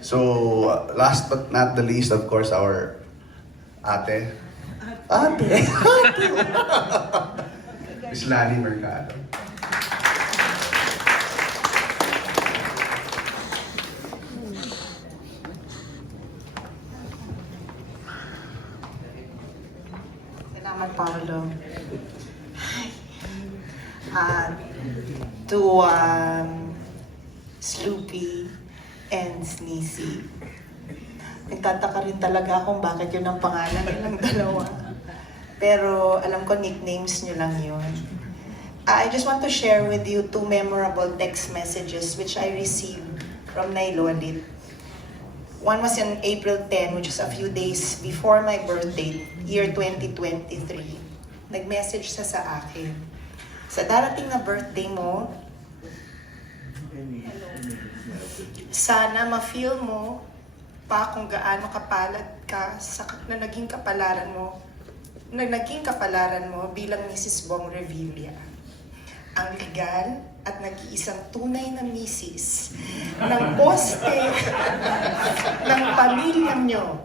So, last but not the least, of course, our ate. Ate! Miss Lani Mercado. Salamat, Paolo. To Sloopy and Sneezy. Nagtataka rin talaga kung bakit yun ang pangalan nilang dalawa. Pero alam ko nicknames nyo lang yun. I just want to share with you two memorable text messages which I received from Nailolit. One was on April 10, which was a few days before my birthday, year 2023. Nag-message siya sa akin. Sa darating na birthday mo, sana ma-feel mo pa kung gaano kapalad ka na naging kapalaran mo bilang Mrs. Bong Revilla. Ang legal at nag-iisang tunay na misis ng poste ng pamilya nyo.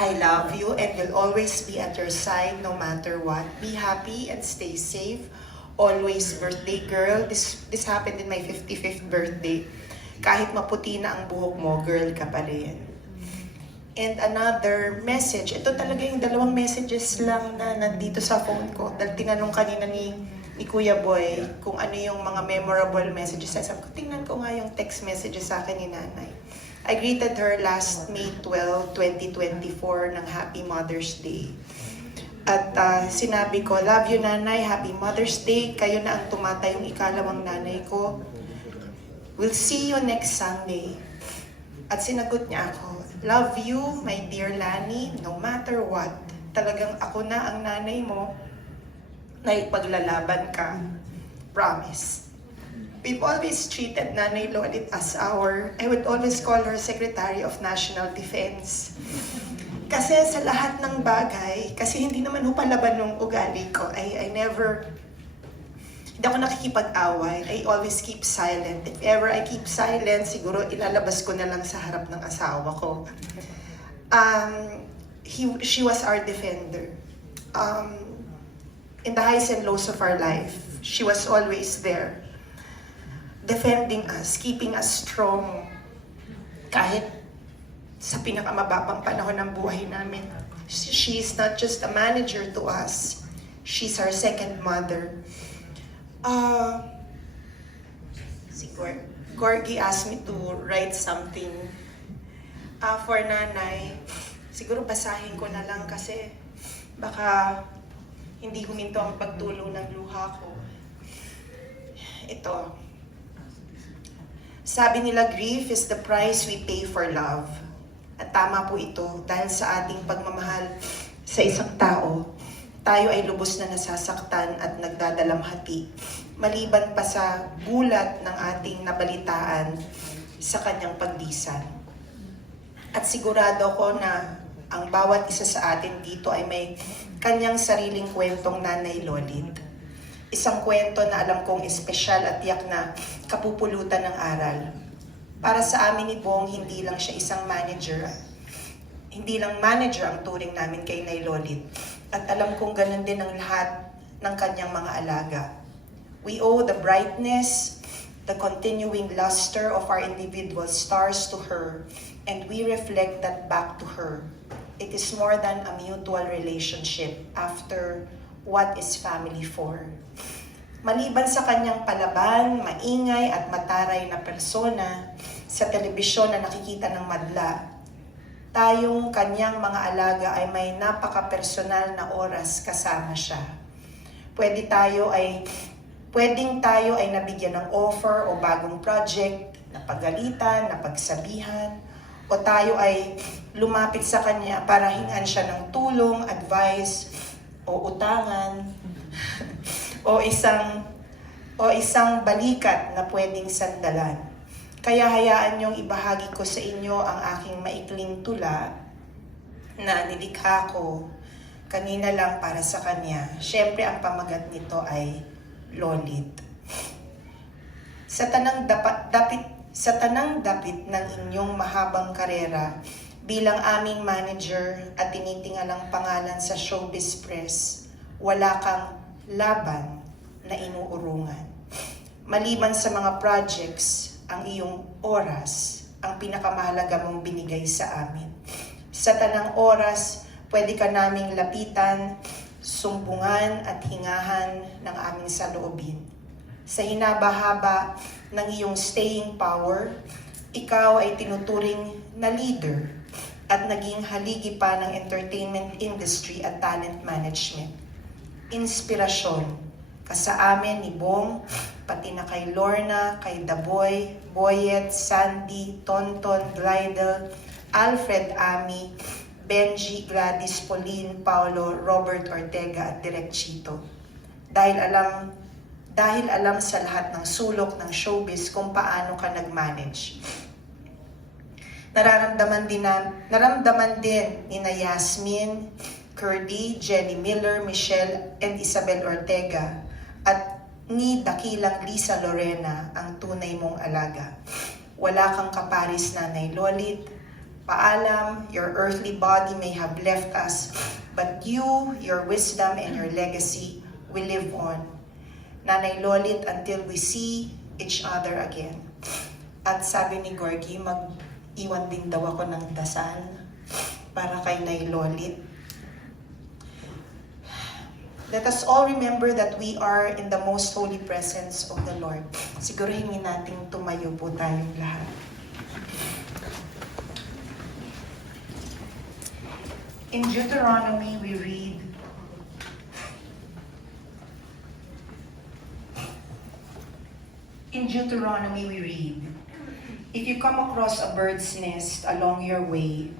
I love you and will always be at your side no matter what. Be happy and stay safe. Always, birthday girl. This happened in my 55th birthday. Kahit maputi na ang buhok mo, girl ka pa rin. And another message, ito talaga yung dalawang messages lang na nandito sa phone ko. Dahil tinanong kanina ni Kuya Boy kung ano yung mga memorable messages. Sabi ko, tingnan ko nga yung text messages sa akin ni Nanay. I greeted her last May 12, 2024 ng Happy Mother's Day. At sinabi ko, love you Nanay, Happy Mother's Day. Kayo na ang tumatayong ikalawang nanay ko. We'll see you next Sunday. At sinagot niya ako, love you, my dear Lani, no matter what. Talagang ako na ang nanay mo na ipaglalaban ka. Promise. We've always treated Nanay Lolit as I would always call her Secretary of National Defense. Kasi sa lahat ng bagay, kasi hindi naman palaban ng ugali ko, hindi ako nakikipag-away. I always keep silent. If ever I keep silent, siguro ilalabas ko na lang sa harap ng asawa ko. She was our defender. In the highs and lows of our life, she was always there. Defending us, keeping us strong. Kahit sa pinakamababang panahon ng buhay namin. She's not just a manager to us. She's our second mother. Si Gorgie asked me to write something for Nanay. Siguro basahin ko na lang kasi baka hindi huminto ang pagtulo ng luha ko. Ito. Sabi nila, grief is the price we pay for love. At tama po ito dahil sa ating pagmamahal sa isang tao, tayo ay lubos na nasasaktan at nagdadalamhati, maliban pa sa gulat ng ating nabalitaan sa kanyang pagdisan. At sigurado ko na ang bawat isa sa atin dito ay may kanyang sariling kwentong Nanay Lolit. Isang kwento na alam kong espesyal at tiyak na kapupulutan ng aral. Para sa amin ni Bong, hindi lang siya isang manager. Hindi lang manager ang turing namin kay Nay Lolit. At alam kong ganun din ang lahat ng kanyang mga alaga. We owe the brightness, the continuing luster of our individual stars to her, and we reflect that back to her. It is more than a mutual relationship after what is family for. Maliban sa kanyang palaban, maingay at mataray na persona sa telebisyon na nakikita ng madla, tayong kanyang mga alaga ay may napaka-personal na oras kasama siya. Pwedeng tayo ay nabigyan ng offer o bagong project, napagalitan, napagsabihan, o tayo ay lumapit sa kanya para hingan siya ng tulong, advice, o utangan, o isang balikat na pwedeng sandalan. Kaya hayaan niyong ibahagi ko sa inyo ang aking maikling tula na nilikha ko kanina lang para sa kanya. Siyempre, ang pamagat nito ay Lolit. Sa tanang sa tanang dapit ng inyong mahabang karera bilang aming manager at tinitingalang pangalan sa Showbiz Press, wala kang laban na inuurungan. Maliban sa mga projects, ang iyong oras ang pinakamahalaga mong binigay sa amin. Sa tanang oras, pwede ka naming lapitan, sumbungan at hingahan ng aming saloobin. Sa hinaba-haba ng iyong staying power, ikaw ay tinuturing na leader at naging haligi pa ng entertainment industry at talent management. Inspirasyon ka sa amin ni Bong, pati na kay Lorna, kay Daboy, Boyet, Sandy, Tonton, Glidel, Alfred Ami, Benji, Gladys, Pauline, Paulo, Robert Ortega at Direk Chito. Dahil alam sa lahat ng sulok ng showbiz kung paano ka nag-manage. Naramdaman din ni Yasmin, Curdy, Jenny Miller, Michelle, and Isabel Ortega at ni dakilang Lisa Lorena ang tunay mong alaga. Wala kang kaparis, Nanay Lolit. Paalam, your earthly body may have left us, but you, your wisdom, and your legacy will live on. Nanay Lolit, until we see each other again. At sabi ni Gorgie, mag-iwan din daw ako ng dasal para kay Nay Lolit. Let us all remember that we are in the most holy presence of the Lord. Sigurahin natin tumayo po tayong lahat. In Deuteronomy, we read, if you come across a bird's nest along your way,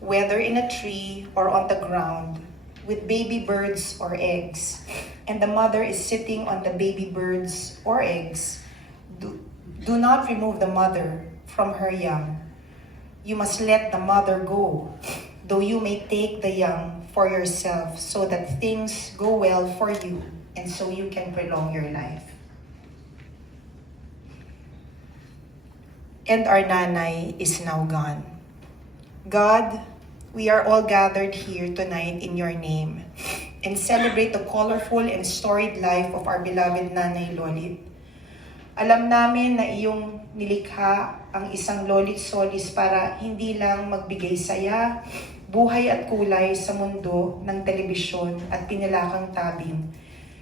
whether in a tree or on the ground, with baby birds or eggs, and the mother is sitting on the baby birds or eggs, do not remove the mother from her young. You must let the mother go, though you may take the young for yourself, so that things go well for you, and so you can prolong your life. And our nanay is now gone. God, we are all gathered here tonight in your name and celebrate the colorful and storied life of our beloved Nanay Lolit. Alam namin na iyong nilikha ang isang Lolit Solis para hindi lang magbigay saya, buhay at kulay sa mundo ng telebisyon at pinilakang tabing,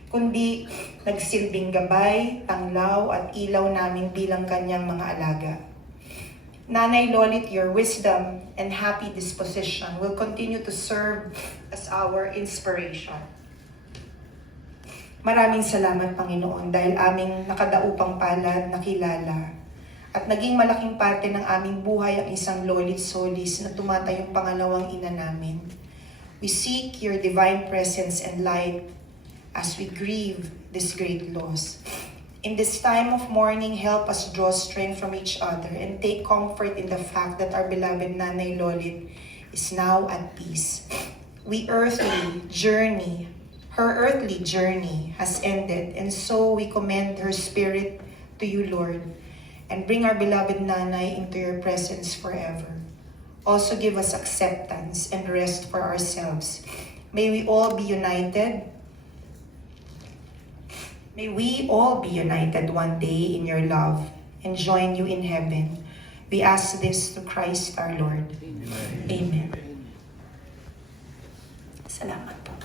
kundi nagsilbing gabay, tanglaw at ilaw namin bilang kanyang mga alaga. Nanay Lolit, your wisdom and happy disposition will continue to serve as our inspiration. Maraming salamat, Panginoon, dahil aming nakadaupang palad, nakilala, at naging malaking parte ng aming buhay ang isang Lolit Solis na tumatayong pangalawang ina namin. We seek your divine presence and light as we grieve this great loss. In this time of mourning, help us draw strength from each other and take comfort in the fact that our beloved Nanay Lolit is now at peace. Her earthly journey has ended, and so we commend her spirit to you, Lord, and bring our beloved Nanay into your presence forever. Also give us acceptance and rest for ourselves. May we all be united one day in your love and join you in heaven. We ask this through Christ our Lord. Amen. Salamat po.